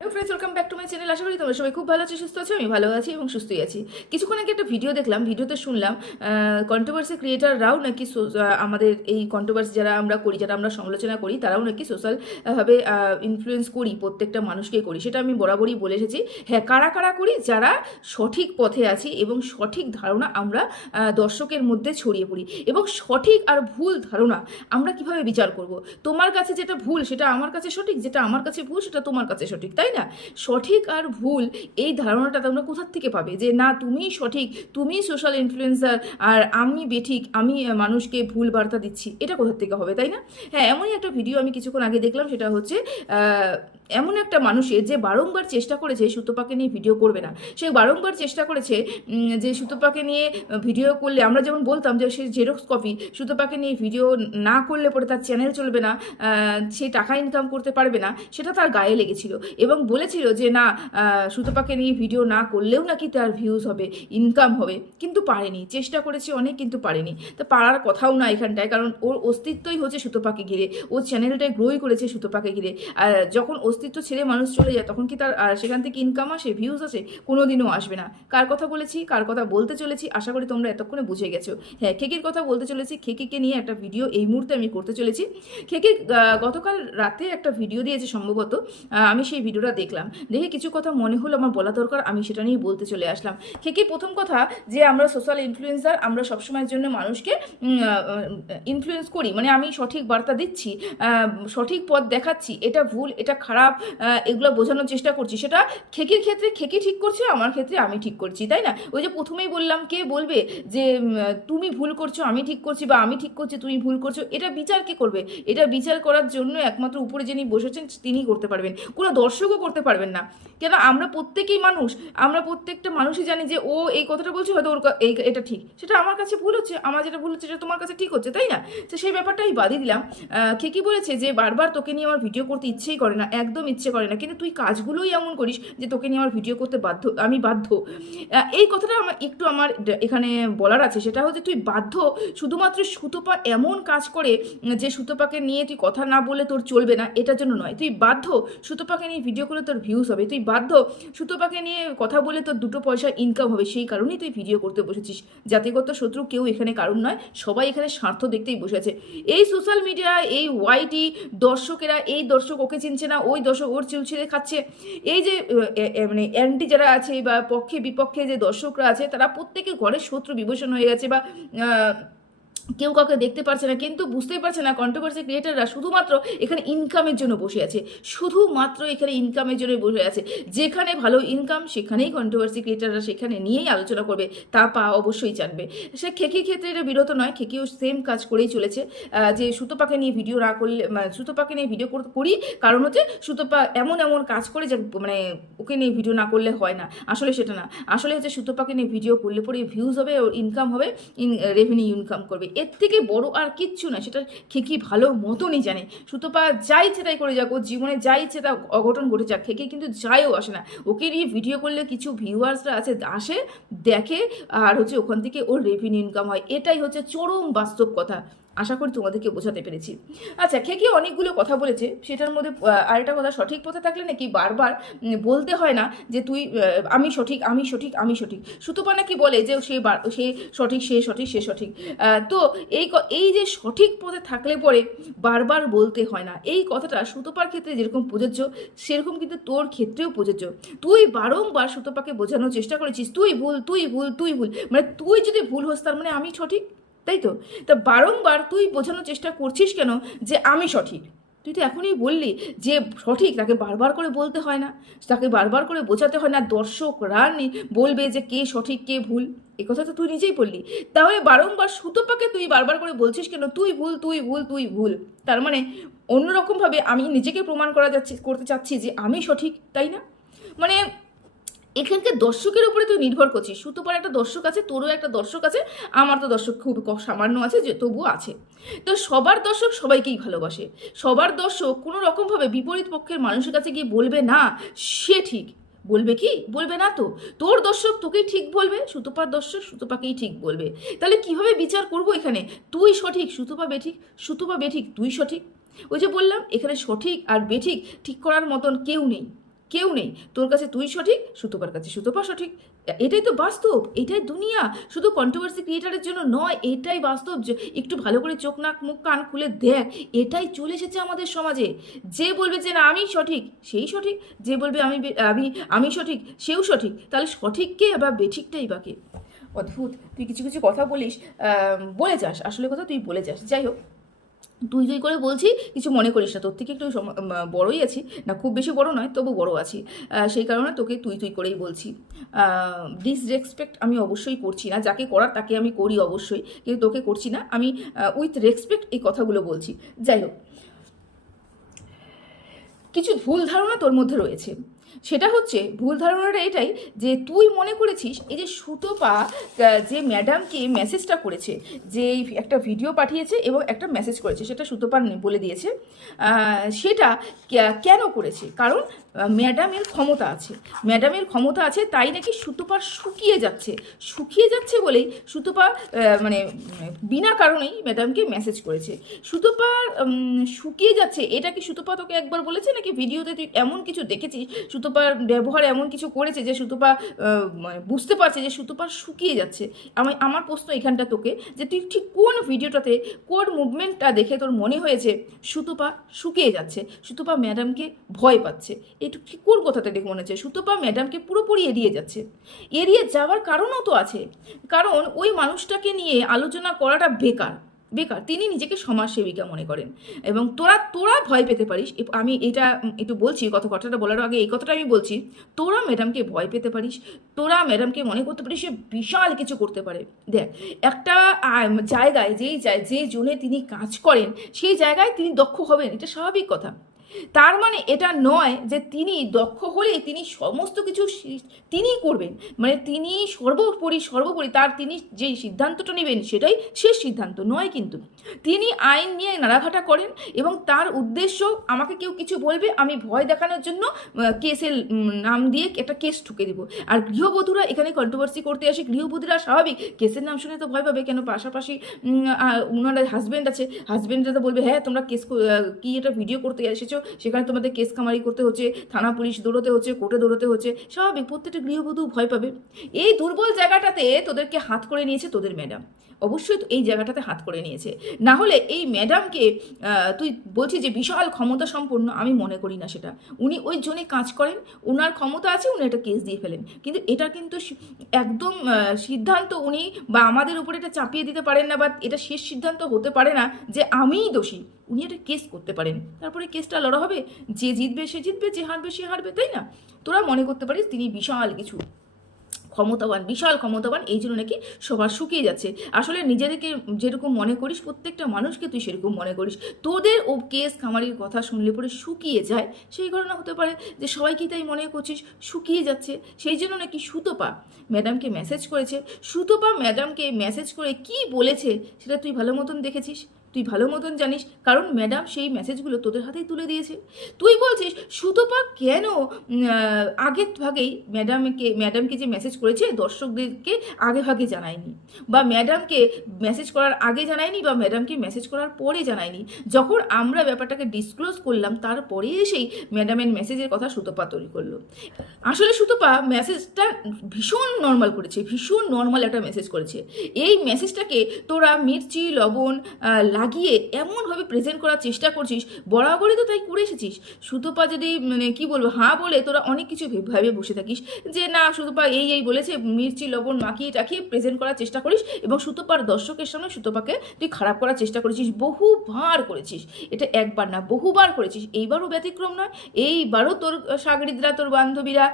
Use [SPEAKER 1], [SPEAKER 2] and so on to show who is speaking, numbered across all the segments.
[SPEAKER 1] Hello friends welcome back to my channel আশা করি তোমরা সবাই খুব ভালো আছো, সুস্থ আছো, আমি ভালো আছি এবং সুস্থই আছি। কিছুক্ষণ আগে একটা ভিডিও দেখলাম ভিডিওতে শুনলাম কন্ট্রোভার্সি ক্রিয়েটাররাও নাকি আমাদের এই কন্ট্রোভার্সি যারা আমরা করি, যারা আমরা সমালোচনা করি, তারাও নাকি সোশ্যাল ভাবে ইনফ্লুয়েন্স করি, প্রত্যেকটা মানুষকে করি। সেটা আমি বরাবরই বলে এসেছি। হ্যাঁ কারা কারা করি? যারা সঠিক পথে আছি এবং সঠিক ধারণা আমরা দর্শকের মধ্যে ছড়িয়ে পড়ি। এবং সঠিক আর ভুল ধারণা আমরা কীভাবে বিচার করব? তোমার কাছে যেটা ভুল, সেটা আমার কাছে সঠিক, যেটা আমার কাছে ভুল, সেটা তোমার কাছে সঠিক। তাই না? সঠিক আর ভুল এই ধারণাটা তোমরা কোথার থেকে পাবে? যে না তুমি সঠিক তুমি সোশ্যাল ইনফ্লুয়েন্সার আর আমি বেঠিক, আমি মানুষকে ভুল বার্তা দিচ্ছি, এটা কোথার থেকে হবে, তাই না? হ্যাঁ এমনই একটা ভিডিও আমি কিছুক্ষণ আগে দেখলাম, সেটা হচ্ছে এমন একটা মানুষের যে বারংবার চেষ্টা করেছে সুতোপাকে নিয়ে ভিডিও করবে না। সে বারংবার চেষ্টা করেছে যে সুতোপাকে নিয়ে ভিডিও করলে, আমরা যেমন বলতাম যে সে জেরক্স কপি সুতোপাকে নিয়ে ভিডিও না করলে পরে তার চ্যানেল চলবে না সে টাকা ইনকাম করতে পারবে না, সেটা তার গায়ে লেগেছিল। এবং বলেছিল যে, না সুতোপাকে নিয়ে ভিডিও না করলেও নাকি তার ভিউজ হবে ইনকাম হবে। কিন্তু পারেনি, চেষ্টা করেছে অনেক কিন্তু পারেনি। তো পারার কথাও না এখানটায়, কারণ ওর অস্তিত্বই হচ্ছে সুতোপাকে ঘিরে। ওর চ্যানেলটাই গ্রোই করেছে সুতোপাকে ঘিরে। যখন অস্তিত্ব ছেড়ে মানুষ চলে যায়, তখন কি তার সেখান থেকে ইনকাম আসে ভিউজ আসে? কোনোদিনও আসবে না। কার কথা বলেছি, কার কথা বলতে চলেছি, আশা করি তোমরা এতক্ষণে বুঝে গেছো। হ্যাঁ খেকির কথা বলতে চলেছি, খেকিকে নিয়ে একটা ভিডিও এই মুহূর্তে আমি করতে চলেছি। খেকি গতকাল রাতে একটা ভিডিও দিয়েছে সম্ভবত। আমি সেই ভিডিওটা দেখলাম। দেখে কিছু কথা মনে হলো আমার বলা দরকার, আমি সেটা নিয়ে বলতে চলে আসলাম। খেকি প্রথম কথা যে আমরা সোশ্যাল ইনফ্লুয়েন্সার আমরা সবসময়ের জন্য মানুষকে ইনফ্লুয়েন্স করি। মানে আমি সঠিক বার্তা দিচ্ছি সঠিক পথ দেখাচ্ছি, এটা ভুল, এটা খারাপ এগুলো বোঝানোর চেষ্টা করছি। সেটা খেকির ক্ষেত্রে খেকি ঠিক করছে, আমার ক্ষেত্রে আমি ঠিক করছি, তাই না? ওই যে প্রথমেই বললাম, কে বলবে যে তুমি ভুল করছ, আমি ঠিক করছি বা আমি ঠিক করছি, তুমি ভুল করছ, এটা বিচার কে করবে? এটা বিচার করার জন্য একমাত্র উপরে যিনি বসেছেন, তিনি করতে পারবেন। কোনো দর্শকও করতে পারবেন না। কেন আমরা প্রত্যেকেই মানুষ আমরা প্রত্যেকটা মানুষই জানি যে ও এই কথাটা বলছে হয়তো ওর এই এটা ঠিক। সেটা আমার কাছে ভুল হচ্ছে আমার যেটা ভুল হচ্ছে সেটা তোমার কাছে ঠিক হচ্ছে তাই না? তো সেই ব্যাপারটা আমি বাদই দিলাম। আহ, খেকি বলেছে যে বারবার তোকে নিয়ে আমার ভিডিও করতে ইচ্ছেই করে না একদম ইচ্ছে করে না কিন্তু তুই কাজগুলোই এমন করিস যে তোকে নিয়ে আমার ভিডিও করতে বাধ্য আমি বাধ্য। এই কথাটা আমার একটু আমার এখানে বলার আছে সেটা হচ্ছে তুই বাধ্য শুধুমাত্র সুতোপা এমন কাজ করে যে সুতোপাকে নিয়ে তুই কথা না বলে তোর চলবে না এটার জন্য নয়। তুই বাধ্য সুতোপাকে নিয়ে ভিডিও করলে তোর ভিউজ হবে। তুই বাধ্য সুতো সুতোপাকে নিয়ে কথা বলে তোর দুটো পয়সা ইনকাম হবে। সেই কারণেই তুই ভিডিও করতে বসেছিস। জাতিগত শত্রু কেউ এখানে কারণ নয়, সবাই এখানে স্বার্থ দেখতেই বসে আছে। এই সোশ্যাল মিডিয়া এই ওয়াইটি দর্শকেরা, এই দর্শক ওকে চিনছে না, ওই দর্শক ওর চিলছিলে খাচ্ছে। এই যে মানে অ্যান্টি যারা আছে বা পক্ষে বিপক্ষে যে দর্শকরা আছে, তারা প্রত্যেকে ঘরে শত্রু বিভূষণ হয়ে গেছে বা কেউ কাউকে দেখতে পারছে না, কিন্তু বুঝতেই পারছে না কন্ট্রোভার্সি ক্রিয়েটাররা শুধুমাত্র এখানে ইনকামের জন্য বসে আছে। শুধুমাত্র এখানে ইনকামের জন্য বসে আছে। যেখানে ভালো ইনকাম সেখানেই কন্ট্রোভার্সি ক্রিয়েটাররা সেখানে নিয়েই আলোচনা করবে, তা পা অবশ্যই জানবে। সে খেকির ক্ষেত্রে এটা বিরত নয়, খেকিও সেম কাজ করেই চলেছে। যে সুতোপাকে নিয়ে ভিডিও না করলে মানে সুতোপাকে নিয়ে ভিডিও করি কারণ হচ্ছে সুতোপা এমন এমন কাজ করে যে মানে ওকে নিয়ে ভিডিও না করলে হয় না। আসলে সেটা না। আসলে হচ্ছে সুতো সুতোপাকে নিয়ে ভিডিও করলে পরে ভিউজ হবে, ওর ইনকাম হবে ইন রেভিনিউ ইনকাম করবে। এর থেকে বড় আর কিচ্ছু না, সেটা খেকি ভালো মতনই জানে। সুতোপা যা ইচ্ছে তাই করে যাক ও জীবনে যা ইচ্ছে তা অঘটন ঘটে যাক খেকে কিন্তু যাইও আসে না। ওকে নিয়ে ভিডিও করলে কিছু ভিউয়ার্সরা আছে, আসে, দেখে, আর হচ্ছে ওখান থেকে ওর রেভিনিউ ইনকাম হয়। এটাই হচ্ছে চরম বাস্তব কথা। আশা করি তোমাদেরকে বোঝাতে পেরেছি। আচ্ছা খেকি অনেকগুলো কথা বলেছে, সেটার মধ্যে আরেকটা কথা সঠিক পথে থাকলে নাকি বারবার বলতে হয় না যে তুই আমি সঠিক আমি সঠিক আমি সঠিক। সুতপা নাকি বলে যে সে সে সঠিক সে সঠিক সে সঠিক। তো এই এই যে সঠিক পথে থাকলে পরে বারবার বলতে হয় না। এই কথাটা সুতপার ক্ষেত্রে যেরকম প্রযোজ্য, সেরকম কিন্তু তোর ক্ষেত্রেও প্রযোজ্য। তুই বারংবার সুতপাকে বোঝানোর চেষ্টা করেছিস, তুই ভুল তুই ভুল তুই ভুল। মানে তুই যদি ভুল হোস, তার মানে আমি সঠিক? তাই তো? তা বারংবার তুই বোঝানোর চেষ্টা করছিস কেন যে আমি সঠিক? তুই তো এখনই বললি যে সঠিক, তাকে বারবার করে বলতে হয় না। তাকে বারবার করে বোঝাতে হয় না দর্শকরা বলবে যে কে সঠিক, কে ভুল। এ কথা তো তুই নিজেই বললি। তাহলে বারংবার সুতোপাকে তুই বারবার করে বলছিস কেন? তুই ভুল তুই ভুল তুই ভুল। তার মানে অন্যরকমভাবে আমি নিজেকে প্রমাণ করা যাচ্ছে, করতে চাচ্ছি যে আমি সঠিক, তাই না? মানে এখানকার দর্শকের উপরে তুই নির্ভর করছিস। সুতোপার একটা দর্শক আছে, তোরও একটা দর্শক আছে, আমার তো দর্শক খুব সামান্য আছে, যে তবুও আছে। তো সবার দর্শক সবাইকেই ভালোবাসে। সবার দর্শক কোনো রকমভাবে বিপরীত পক্ষের মানুষের কাছে গিয়ে বলবে, না, সে ঠিক। বলবে কি? বলবে না তো। তোর দর্শক তোকেই ঠিক বলবে, সুতোপার দর্শক সুতোপাকেই ঠিক বলবে। তাহলে কীভাবে বিচার করব এখানে? তুই সঠিক, সুতোপা বেঠিক সুতোপা বেঠিক, তুই সঠিক। ওই যে বললাম, এখানে সঠিক আর বেঠিক ঠিক করার মতন কেউ নেই। কেউ নেই। তোর কাছে তুই সঠিক, সুতোপার কাছে সুতোপা সঠিক। এটাই তো বাস্তব, এটাই দুনিয়া। শুধু কন্ট্রোভার্সি ক্রিয়েটারের জন্য নয়, এটাই বাস্তব একটু ভালো করে চোখ, নাক, মুখ, কান খুলে দেখ, এটাই চলে এসেছে আমাদের সমাজে। যে বলবে যে না, আমি সঠিক, সেই সঠিক। যে বলবে আমি আমি আমি সঠিক, সেও সঠিক। তাহলে সঠিক কে বা বেঠিকটাই বাকি অদ্ভুত, তুই কিছু কিছু কথা বলিস বলে যাস, আসলে কথা তুই বলে যাস। যাই হোক। তুই তুই করে বলছি, কিছু মনে করিস না। তোর থেকে একটু বড়ই আছি। না, খুব বেশি বড় নয়, তবু বড় আছি। সেই কারণে তোকে তুই তুই করেই বলছি। ডিসরেসপেক্ট আমি অবশ্যই করছি না। যাকে করার তাকে আমি করি অবশ্যই। কিন্তু তোকে করছি না। আমি উইথ রেসপেক্ট এই কথাগুলো বলছি। যাই হোক। কিছু ভুল ধারণা তোর মধ্যে রয়েছে। সেটা হচ্ছে ভুল ধারণাটা এটাই যে তুই মনে করেছিস এই যে সুতপা যে ম্যাডামকে মেসেজটা করেছে, যে একটা ভিডিও পাঠিয়েছে এবং একটা মেসেজ করেছে, সেটা সুতপা বলে দিয়েছে সেটা কেন করেছে? কারণ ম্যাডামের ক্ষমতা আছে। ম্যাডামের ক্ষমতা আছে তাই নাকি সুতোপা শুকিয়ে যাচ্ছে? শুকিয়ে যাচ্ছে বলেই সুতপা মানে বিনা কারণেই ম্যাডামকে মেসেজ করেছে। সুতপার উম, শুকিয়ে যাচ্ছে এটা কি সুতপা তোকে একবার বলেছে নাকি ভিডিওতে তুই এমন কিছু দেখেছিস? সুতোপার ব্যবহার এমন কিছু করেছে যে সুতপা মানে বুঝতে পারছে যে সুতপার শুকিয়ে যাচ্ছে। আমি আমার প্রশ্ন এখানটা তোকে যে তুই ঠিক কোন ভিডিওটাতে কোন মুভমেন্টটা দেখে তোর মনে হয়েছে সুতপা শুকিয়ে যাচ্ছে? সুতপা ম্যাডামকে ভয় পাচ্ছে। একটু ঠিক কোন কথাটা দেখে মনে হচ্ছে? সুতপা ম্যাডামকে পুরোপুরি এড়িয়ে যাচ্ছে। এড়িয়ে যাওয়ার কারণও তো আছে। কারণ ওই মানুষটাকে নিয়ে আলোচনা করাটা বেকার। বেকার। তিনি নিজেকে সমাজসেবিকা মনে করেন। এবং তোরা তোরা ভয় পেতে পারিস। আমি এটা একটু বলছি কত কথাটা বলার আগে এই কথাটা আমি বলছি। তোরা ম্যাডামকে ভয় পেতে পারিস। তোরা ম্যাডামকে মনে করতে পারিস সে বিশাল কিছু করতে পারে। দেখ, একটা জায়গায় যেই যে জোনে তিনি কাজ করেন, সেই জায়গায় তিনি দক্ষ হবেন। এটা স্বাভাবিক কথা। তার মানে এটা নয় যে তিনি দক্ষ হলেই তিনি সমস্ত কিছু তিনিই করবেন। মানে তিনি সর্বোপরি সর্বোপরি তার তিনি যেই সিদ্ধান্তটা নেবেন সেটাই শেষ সিদ্ধান্ত, নয় কিন্তু। তিনি আইন নিয়ে নাড়াঘাটা করেন এবং তার উদ্দেশ্য, আমাকে কেউ কিছু বলবে, আমি ভয় দেখানোর জন্য কেসের নাম দিয়ে একটা কেস ঠুকে দিব। আর গৃহবধূরা এখানে কন্ট্রোভার্সি করতে আসে, গৃহবধূরা স্বাভাবিক, কেসের নাম শুনে তো ভয় পাবে কেন? পাশাপাশি ওনার হাজব্যান্ড আছে হাজব্যান্ডরা তো বলবে হ্যাঁ তোমরা কেস কি এটা ভিডিও করতে এসেছ? সেখানে তোমাদের কেস খামারি করতে হচ্ছে, থানা পুলিশ দৌড়তে হচ্ছে, কোর্টে দৌড়তে হচ্ছে, স্বাভাবিক প্রত্যেকটা গৃহবধূ ভয় পাবে। এই দুর্বল জায়গাটাতে তোদেরকে হাত করে নিয়েছে তোদের ম্যাডাম। অবশ্যই এই জায়গাটাতে হাত করে নিয়েছে। না হলে এই ম্যাডামকে তুই বলছিস যে বিশাল ক্ষমতা সম্পন্ন, আমি মনে করি না সেটা। উনি ওই জনে কাজ করেন ওনার ক্ষমতা আছে, উনি একটা কেস দিয়ে ফেলেন। কিন্তু এটা কিন্তু একদম সিদ্ধান্ত উনি বা আমাদের উপরে এটা চাপিয়ে দিতে পারেন না বা এটা শেষ সিদ্ধান্ত হতে পারে না যে আমিই দোষী। উনি একটা কেস করতে পারেন। তারপরে কেসটা লড়া হবে, যে জিতবে সে জিতবে, যে হারবে সে হারবে, তাই না? তোরা মনে করতে পারিস তিনি বিশাল কিছু। ক্ষমতাবান, বিশাল ক্ষমতাবান, এই জন্য নাকি সবার শুকিয়ে যাচ্ছে। আসলে নিজেদেরকে যেরকম মনে করিস, প্রত্যেকটা মানুষকে তুই সেরকম মনে করিস। তোদের ও কেস খামারির কথা শুনলে পরে শুকিয়ে যায়। সেই ঘটনা হতে পারে যে সবাইকেই তাই মনে করছিস শুকিয়ে যাচ্ছে। সেই জন্য নাকি সুতপা ম্যাডামকে মেসেজ করেছে। সুতপা ম্যাডামকে মেসেজ করে কি বলেছে, সেটা তুই ভালো মতন দেখেছিস? তুই ভালো মতন জানিস কারণ ম্যাডাম সেই মেসেজগুলো তোদের হাতেই তুলে দিয়েছে। তুই বলছিস সুতপা কেন আগের ভাগেই ম্যাডামকে ম্যাডামকে যে মেসেজ করেছে দর্শকদেরকে আগে ভাগে জানায়নি বা ম্যাডামকে মেসেজ করার আগে জানায়নি বা ম্যাডামকে মেসেজ করার পরে জানায়নি। যখন আমরা ব্যাপারটাকে ডিসক্লোজ করলাম তারপরে এসেই ম্যাডামের মেসেজের কথা সুতপা তৈরি করল। আসলে সুতপা মেসেজটা ভীষণ নর্মাল করেছে ভীষণ নর্মাল একটা মেসেজ করেছে। এই মেসেজটাকে তোরা মির্চি লবণ আহ, লাগিয়ে এমনভাবে প্রেজেন্ট করার চেষ্টা করছিস, বরাবরই তো তাই করে এসেছিস। সুতপা যদি মানে কি বলব হ্যাঁ বলে তোরা অনেক কিছু ভেবে বসে থাকিস। যে না, সুতপা এই এই বলেছে, মির্চি, লবণ মাখিয়ে টাকিয়ে প্রেজেন্ট করার চেষ্টা করিস এবং সুতপার দর্শকের সামনে সুতপাকে তুই খারাপ করার চেষ্টা করেছিস, বহুবার করেছিস। এটা একবার না, বহুবার করেছিস। এইবারও ব্যতিক্রম নয়, এইবারও তোর সাগরিদরা, তোর বান্ধবীরা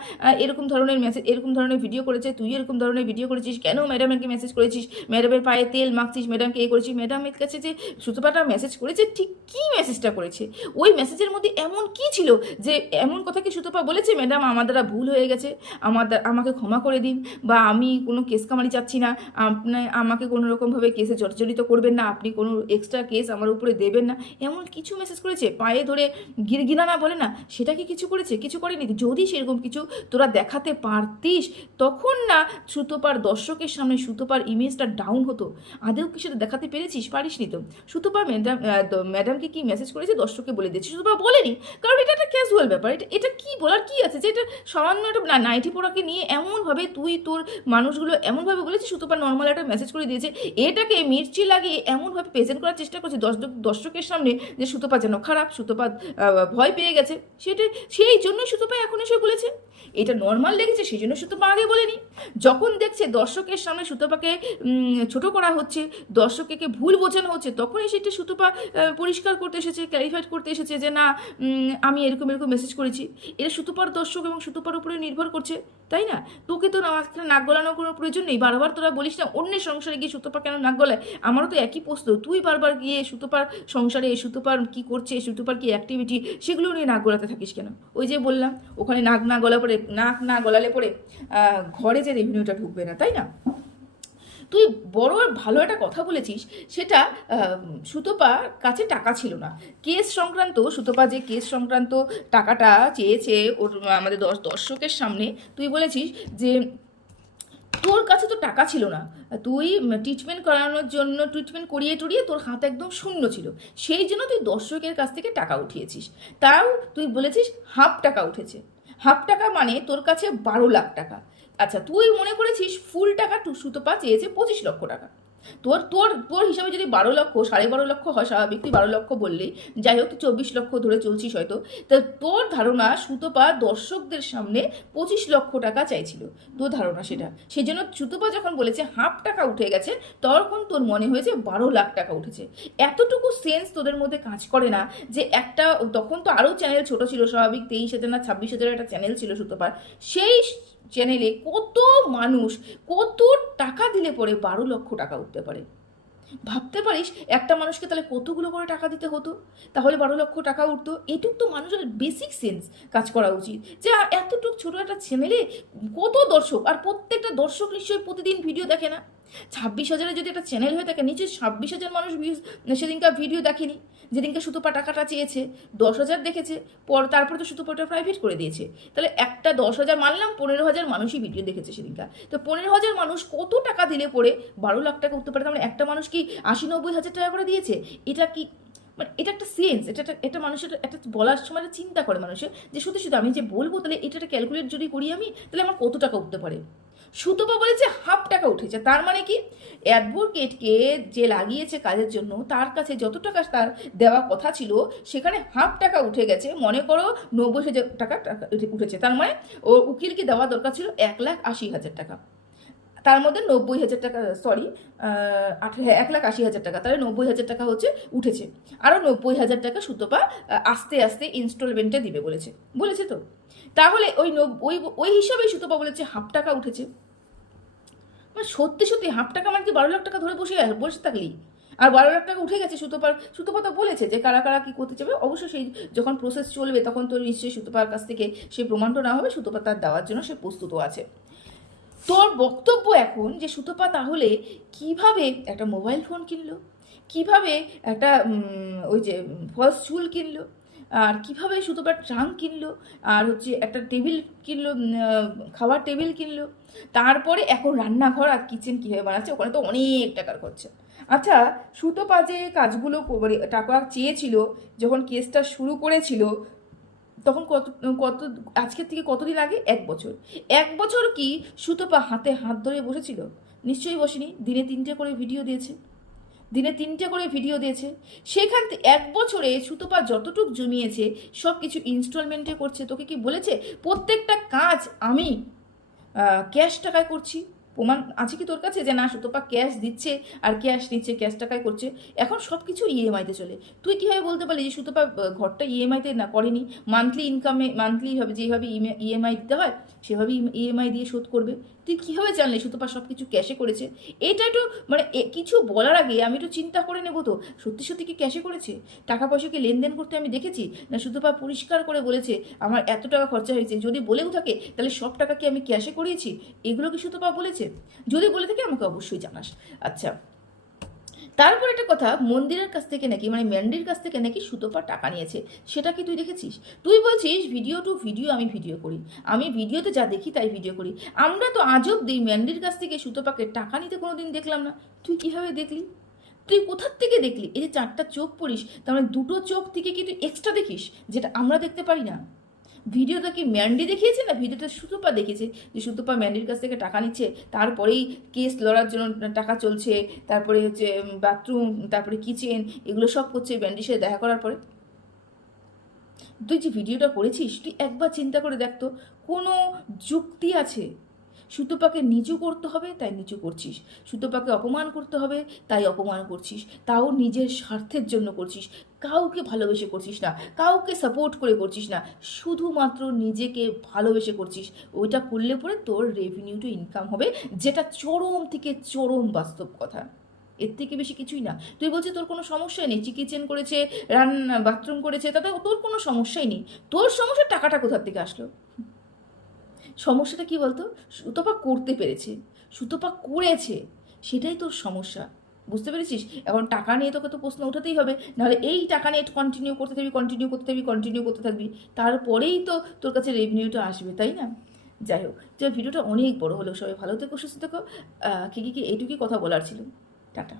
[SPEAKER 1] এরকম ধরনের মেসেজ এরকম ধরনের ভিডিও করেছে, তুই এরকম ধরনের ভিডিও করেছিস। কেন ম্যাডামকে মেসেজ করেছিস? ম্যাডামের পায়ে তেল মাখছিস ম্যাডামকে এ করেছিস? ম্যাডামের কাছে যে সুতপাটা মেসেজ করেছে, ঠিক কী মেসেজটা করেছে? ওই মেসেজের মধ্যে এমন কি ছিল যে, এমন কথা কি সুতপা বলেছে? ম্যাডাম, আমার দ্বারা ভুল হয়ে গেছে। আমার আমাকে ক্ষমা করে দিন। বা আমি কোনো কেস কামারি চাচ্ছি না। আপনি আমাকে কোনো রকমভাবে কেসে জর্জরিত করবেন না। আপনি কোনো এক্সট্রা কেস আমার উপরে দেবেন না। এমন কিছু মেসেজ করেছে। পায়ে ধরে গিরগিরানা বলে না? সেটা কি কিছু করেছে? কিছু করেনি? যদি সেরকম কিছু তোরা দেখাতে পারতিস, তখন না সুতোপার দর্শকের সামনে সুতোপার ইমেজটা ডাউন হতো। আদেও কি সেটা দেখাতে পেরেছিস? পারিসনি তো। সুতপা ম্যাডাম ম্যাডামকে কি মেসেজ করেছে? দর্শককে বলে দিয়েছে। সুতপা বলেনি। কারণ এটা একটা ক্যাজুয়াল ব্যাপার। এটা এটা কী বলার কি আছে? যে এটা সামান্য একটা নাইটি পোড়াকে নিয়ে এমনভাবে তুই, তোর মানুষগুলো এমনভাবে বলেছে, সুতপা নর্মাল একটা মেসেজ করে দিয়েছে। এটাকে মির্চি লাগিয়ে এমনভাবে প্রেজেন্ট করার চেষ্টা করছে দর্শক দর্শকের সামনে যে সুতপা যেন খারাপ, সুতপা ভয় পেয়ে গেছে। সেটা সেই জন্যই সুতপা এখন এসে বলেছে। এটা নর্মাল লেগেছে, সেই জন্য সুতপা আগে বলেনি। যখন দেখছে দর্শকের সামনে সুতপাকে ছোট করা হচ্ছে, দর্শককে ভুল বোঝানো হচ্ছে তখনই সেটা সুতপা পরিষ্কার করতে এসেছে ক্যারিফাইড করতে এসেছে যে না আমি এরকম এরকম মেসেজ করেছি। এটা সুতোপার দর্শক এবং সুতোপার উপরে নির্ভর করছে, তাই না? তোকে তো মাঝখানে নাক গলানোর কোনো প্রয়োজন নেই। বারবার তোরা বলিস না, অন্যের সংসারে গিয়ে সুতপা কেন নাক গলায়? আমারও তো একই প্রশ্ন, তুই বারবার গিয়ে সুতোপার সংসারে সুতোপার কি করছে সুতোপার কি অ্যাক্টিভিটি সেগুলো নিয়ে নাক গলাতে থাকিস কেন? ওই যে বললাম, ওখানে নাক না গলা পরে, নাক না গলালে পরে ঘরে যে রেভিনিউটা ঢুকবে না, তাই না? তুই বড় ভালো একটা কথা বলেছিস, সেটা সুতপার কাছে টাকা ছিল না। কেস সংক্রান্ত, সুতপা যে কেস সংক্রান্ত টাকাটা চেয়েছে ওর, আমাদের দশ, দর্শকের সামনে, তুই বলেছিস যে তোর কাছে তো টাকা ছিল না। তুই ট্রিটমেন্ট করানোর জন্য ট্রিটমেন্ট করিয়ে টরিয়ে তোর হাত একদম শূন্য ছিল। সেই জন্য তুই দর্শকের কাছ থেকে টাকা উঠিয়েছিস। তাও তুই বলেছিস হাফ টাকা উঠেছে। হাফ টাকা মানে তোর কাছে বারো লাখ টাকা। আচ্ছা তুই মনে করেছিস ফুল টাকা সুতপা চেয়েছে পঁচিশ লক্ষ টাকা? তোর তোর তোর হিসাবে যদি বারো লক্ষ, সাড়ে বারো লক্ষ হয় স্বাভাবিক তুই বারো লক্ষ বললেই। যাই হোক, চব্বিশ লক্ষ ধরে চলছিস হয়তো। তা তোর ধারণা সুতপা দর্শকদের সামনে পঁচিশ লক্ষ টাকা চাইছিল। তোর ধারণা সেটা। সেই জন্য সুতপা যখন বলেছে হাফ টাকা উঠে গেছে, তখন তোর মনে হয়েছে বারো লাখ টাকা উঠেছে। এতটুকু সেন্স তোদের মধ্যে কাজ করে না যে একটা তখন তো আরও চ্যানেল ছোট ছিল, স্বাভাবিক তেইশ হাজার না ছাব্বিশ হাজার একটা চ্যানেল ছিল সুতপার সেই চ্যানেলে কত মানুষ, কত টাকা দিলে পরে বারো লক্ষ টাকা উঠতে পারে? ভাবতে পারিস, একটা মানুষকে তাহলে কতগুলো করে টাকা দিতে হতো? তাহলে বারো লক্ষ টাকা উঠতো। এটুক তো মানুষের বেসিক সেন্স কাজ করা উচিত। যে এতটুক ছোটো একটা চ্যানেলে কত দর্শক, আর প্রত্যেকটা দর্শক নিশ্চয়ই প্রতিদিন ভিডিও দেখে না। ছাব্বিশ হাজারে যদি একটা চ্যানেল হয়ে থাকে নিচে ছাব্বিশ হাজার মানুষ ভিউজ সেদিনকার ভিডিও দেখেনি, যেদিনকে সুতপা টাকাটা চেয়েছে, দশ হাজার দেখেছে, পর তারপরে তো সুতপাটা প্রাইভেট করে দিয়েছে। তাহলে একটা দশ হাজার মানলাম, পনেরো হাজার মানুষই ভিডিও দেখেছে সেদিনকার। তো পনেরো হাজার মানুষ কত টাকা দিলে পরে বারো লাখ টাকা উঠতে পারে? তার মানে একটা মানুষ কি আশি নব্বই হাজার টাকা করে দিয়েছে? এটা কি মানে এটা একটা সেন্স এটা একটা এটা মানুষের একটা বলার সময় চিন্তা করে মানুষের, যে শুধু শুধু আমি যে বলব, তাহলে এটা ক্যালকুলেট যদি করি আমি, তাহলে আমার কত টাকা উঠতে পারে? সুতপা বলেছে হাফ টাকা উঠেছে। তার মানে কি? অ্যাডভোকেটকে যে লাগিয়েছে কাজের জন্য, তার কাছে যত টাকা তার দেওয়া কথা ছিল, সেখানে হাফ টাকা উঠে গেছে। মনে করো নব্বই হাজার টাকা উঠেছে। তার মানে ও উকিলকে দেওয়া দরকার ছিল এক লাখ আশি হাজার টাকা। তার মধ্যে নব্বই হাজার টাকা সরি হ্যাঁ এক লাখ আশি হাজার টাকা। তাহলে নব্বই হাজার টাকা হচ্ছে, উঠেছে। আরও নব্বই হাজার টাকা সুতপা আস্তে আস্তে ইনস্টলমেন্টে দিবে বলেছে। বলেছে তো? তাহলে ওই ওই ওই হিসাবেই সুতপা বলেছে, হাফ টাকা উঠেছে। মানে সত্যি সত্যি হাফ টাকা মানে কি বারো লাখ টাকা ধরে বসে বসে থাকলি? আর বারো লাখ টাকা উঠে গেছে সুতপার সুতপা তো বলেছে যে কারা কারা কী করতে চাবে অবশ্য সেই যখন প্রসেস চলবে, তখন তো নিশ্চয়ই সুতপার কাছ থেকে সেই প্রমাণটা না হবে সুতপা তার দেওয়ার জন্য সে প্রস্তুতও আছে। তোর বক্তব্য এখন যে সুতপা তাহলে কীভাবে একটা মোবাইল ফোন কিনলো? কীভাবে একটা ওই যে ফলস চুল কিনলো? আর কীভাবে সুতপা ট্রাঙ্ক কিনলো, আর হচ্ছে একটা টেবিল কিনলো খাওয়ার টেবিল কিনলো, তারপরে এখন রান্নাঘর আর কিচেন কীভাবে বানাচ্ছে, ওখানে তো অনেক টাকার খরচা। আচ্ছা সুতপা যে কাজগুলো ক- মানে টাকা চেয়েছিল, যখন কেসটা শুরু করেছিল, তখন কত কত, আজকের থেকে কতদিন আগে? এক বছর। এক বছর কি সুতপা হাতে হাত ধরে বসেছিল? নিশ্চয়ই বসেনি, দিনে তিনটে করে ভিডিও দিয়েছে। দিনে তিনটে করে ভিডিও দিয়েছে। সেখান থেকে এক বছরে সুতপা যতটুক জমিয়েছে সব কিছু ইনস্টলমেন্টে করছে। তোকে কি বলেছে? প্রত্যেকটা কাজ আমি ক্যাশ টাকায় করছি। প্রমাণ আছে কি তোর কাছে? যে না, সুতপা ক্যাশ দিচ্ছে আর ক্যাশ নিচ্ছে ক্যাশ টাকায় করছে। এখন সব কিছু ইএমআইতে চলে। তুই কীভাবে বলতে পারলি যে সুতপা ঘরটা ইএমআইতে না করেনি? মান্থলি ইনকামে মান্থলি ভাবে যেভাবে ইএমআই দিতে হয় সেভাবে ইএমআই দিয়ে শোধ করবে। তুই কীভাবে জানলি সুতপা সব কিছু ক্যাশে করেছে? এটা একটু মানে কিছু বলার আগে আমি একটু চিন্তা করে নেব তো। সত্যি সত্যি কি ক্যাশে করেছে? টাকা পয়সা কি লেনদেন করতে আমি দেখেছি? না সুতপা পরিষ্কার করে বলেছে, আমার এত টাকা খরচা হয়েছে। যদি বলেও থাকে, তাহলে সব টাকা কি আমি ক্যাশে করিয়েছি? এগুলো কি সুতপা বলেছে? যদি বলে থাকে, আমাকে অবশ্যই জানাস। আচ্ছা। তারপর একটা কথা, মন্দিরের কাছ থেকে নাকি মানে ম্যান্ডির কাছ থেকে নাকি সুতপা টাকা নিয়েছে, সেটা কি তুই দেখেছিস? তুই বলছিস ভিডিও টু ভিডিও আমি ভিডিও করি। আমি ভিডিওতে যা দেখি তাই ভিডিও করি। আমরা তো আজ দিই ম্যান্ডির কাছ থেকে সুতপাকে টাকা নিতে কোনো দিন দেখলাম না। তুই কীভাবে দেখলি? তুই কোথার থেকে দেখলি? এই যে চারটা চোখ পড়িস, তার মানে দুটো চোখ থেকে কি তুই এক্সট্রা দেখিস, যেটা আমরা দেখতে পারি না? ভিডিওটা কি ম্যান্ডি দেখিয়েছে না ভিডিওটা সুতপা দেখিয়েছে? যে সুতপা ম্যান্ডির কাছ থেকে টাকা নিচ্ছে, তারপরেই কেস লড়ার জন্য টাকা চলছে, তারপরে হচ্ছে বাথরুম তারপরে কিচেন এগুলো সব করছে ম্যান্ডির সাথে দেখা করার পরে। তুই যে ভিডিওটা করেছিস, তুই একবার চিন্তা করে দেখতো কোনো যুক্তি আছে? সুতোপাকে নিচু করতে হবে, তাই নিচু করছিস। সুতোপাকে অপমান করতে হবে, তাই অপমান করছিস। তাও নিজের স্বার্থের জন্য করছিস। কাউকে ভালোবেসে করছিস না। কাউকে সাপোর্ট করে করছিস না। শুধুমাত্র নিজেকে ভালোবেসে করছিস। ওইটা করলে পরে তোর রেভিনিউটা ইনকাম হবে, যেটা চরম থেকে চরম বাস্তব কথা। এর থেকে বেশি কিছুই না। তুই বলছিস তোর কোনো সমস্যাই নেই? কিচেন করেছে, রান্না, বাথরুম করেছে, তাতে তোর কোনো সমস্যাই নেই। তোর সমস্যা টাকাটা কোথার থেকে আসলো? সমস্যাটা কি বলতো? সুতপা করতে পেরেছে। সুতপা করেছে। সেটাই তোর সমস্যা। বুঝতে পেরেছিস? এখন টাকা নিয়ে তোকে তো প্রশ্ন উঠাতেই হবে। নাহলে এই টাকা নিয়ে কন্টিনিউ করতে থাকবি কন্টিনিউ করতে থাকবি কন্টিনিউ করতে থাকবি। তারপরেই তো তোর কাছে রেভিনিউটা আসবে, তাই না? যাই হোক যে ভিডিওটা অনেক বড় হলো। সবাই ভালো থেকো, সুস্থ থেকো। কি কি কি, এইটুকুই কথা বলার ছিল। টাটা।